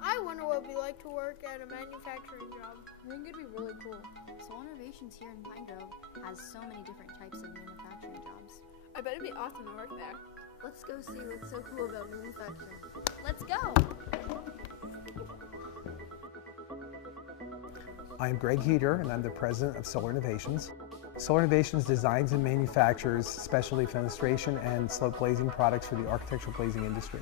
I wonder what it'd be like to work at a manufacturing job. I think it'd be really cool. Solar Innovations here in Pine Grove has so many different types of manufacturing jobs. I bet it'd be awesome to work there. Let's go see what's so cool about manufacturing. Let's go! I'm Greg Heater, and I'm the president of Solar Innovations. Solar Innovations designs and manufactures specialty fenestration and slope glazing products for the architectural glazing industry.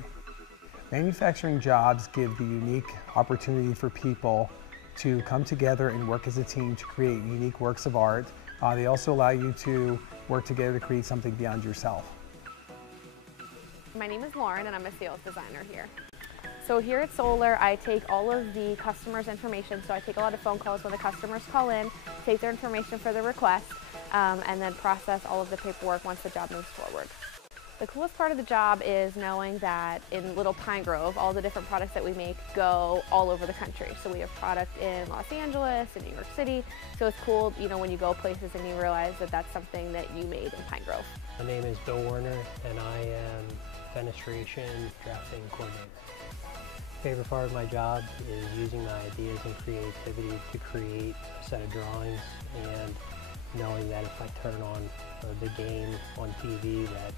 Manufacturing jobs give the unique opportunity for people to come together and work as a team to create unique works of art. They also allow you to work together to create something beyond yourself. My name is Lauren and I'm a sales designer here. So here at Solar, I take all of the customer's information, so I take a lot of phone calls when the customers call in, take their information for the request, and then process all of the paperwork once the job moves forward. The coolest part of the job is knowing that in Little Pine Grove, all the different products that we make go all over the country. So we have product in Los Angeles, in New York City, so it's cool, you know, when you go places and you realize that that's something that you made in Pine Grove. My name is Bill Warner and I am fenestration drafting coordinator. Favorite part of my job is using my ideas and creativity to create a set of drawings, and knowing that if I turn on the game on TV that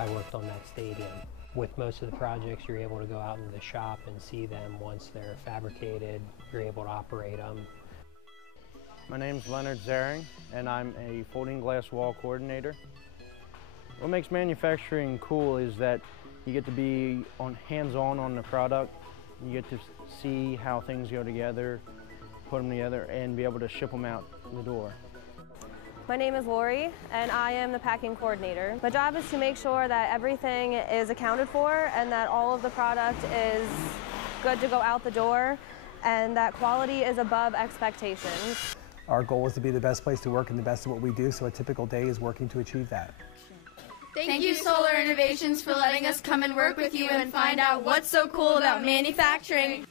I worked on that stadium. With most of the projects, you're able to go out into the shop and see them once they're fabricated. You're able to operate them. My name's Leonard Zaring, and I'm a folding glass wall coordinator. What makes manufacturing cool is that you get to be hands-on on the product. You get to see how things go together, put them together, and be able to ship them out the door. My name is Lori, and I am the packing coordinator. My job is to make sure that everything is accounted for and that all of the product is good to go out the door and that quality is above expectations. Our goal is to be the best place to work and the best at what we do, so a typical day is working to achieve that. Thank you, Solar Innovations, for letting us come and work with you and find out what's so cool about manufacturing.